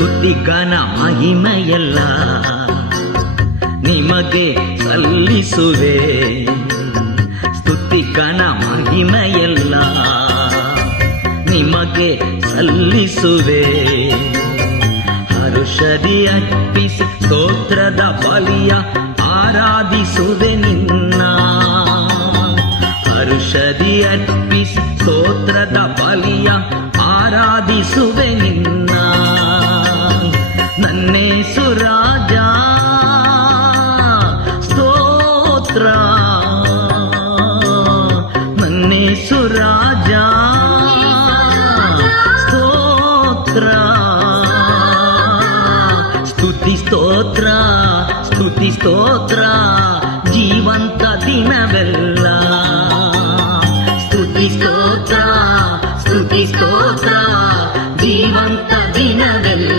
ಸ್ತುತಿಗನ ಮಹಿಮೆಯಲ್ಲ ನಿಮಗೆ ಸಲ್ಲಿಸುವೆ. ಸ್ತುತಿಗನ ಮಹಿಮೆಯಲ್ಲ ನಿಮಗೆ ಸಲ್ಲಿಸುವೆ. ಹರುಷದಿ ಅರ್ಪಿಸಿ ಸ್ತೋತ್ರದ ಬಲಿಯ ಆರಾಧಿಸುವೆ ನಿನ್ನ. ಹರುಷದಿ ಅರ್ಪಿಸಿ ಸ್ತೋತ್ರದ ಬಲಿಯ ಆರಾಧಿಸುವೆ ನಿನ್ನ. ನನ್ನೇಸು ರಾಜ ಸ್ತೋತ್ರ, ನನ್ನೇಸು ರಾಜ ಸ್ತೋತ್ರ. ಸ್ತುತಿ ಸ್ತೋತ್ರ ಸ್ತುತಿ ಸ್ತೋತ್ರ ಜೀವಂತ ದಿನವೆಲ್ಲ